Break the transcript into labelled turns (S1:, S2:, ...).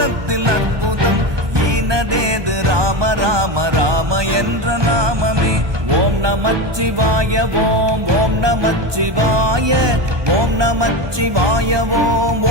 S1: மரத்தில் அற்புதம் ஈனதேது ராம ராம ராம என்ற நாமமே ஓம் நமச்சிவாய ஓம் ஓம் நமச்சிவாய ஓம் நமச்சிவாய ஓம்